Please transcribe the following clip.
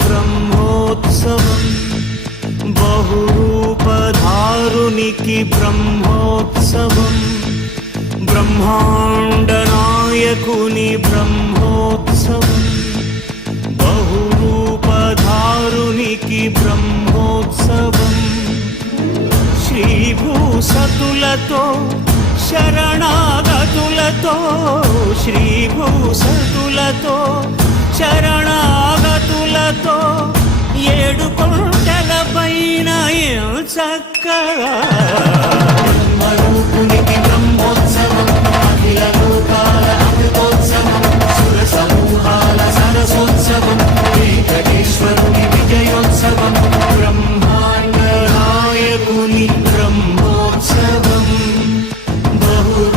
బ్రహ్మోత్సవం బహురూపధారునికి బ్రహ్మోత్సవం బ్రహ్మాండ నాయకుని బ్రహ్మోత్సవం బహురూపధారునికి బ్రహ్మోత్సవం శ్రీభూసతులతో శరణాగతులతో శ్రీభూసతులతో శరణాగతులతో ఏడు కొండల పైన చక్కగా బ్రహ్మరూపునికి